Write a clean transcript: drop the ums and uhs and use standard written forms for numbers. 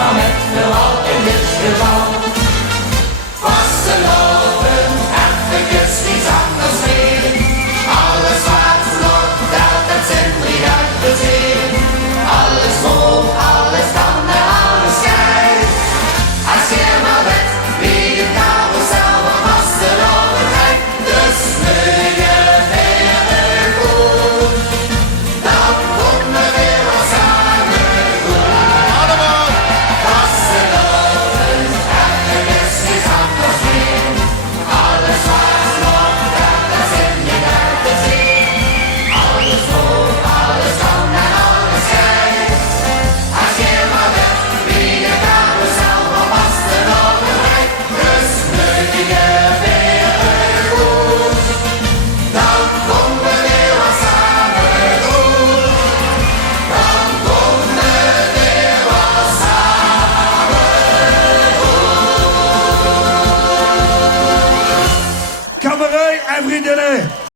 maar met veelal in dit geval. Vastelovend, eventjes niets anders meer. Alles wat vlot, dat het zindelijk uit de zee. Alles hoog, alles kan en alles schijnt. Als je maar weet, wie de carousel van vastelovend rijdt. Dus nu je weer goed, dan komen we weer wat samen goed. Vastelovend, eventjes niets anders meer. Alles wat vlot, dat het zindelijk uit de zee. Alles hoog, alles kan en alles schijnt. Als je maar weet, wie de carousel van vastelovend rijdt. Dus nu je weer goed, dan komen we weer wat samen goed. Dan komen we weer wat samen goed. Cabaret en vriendinnen.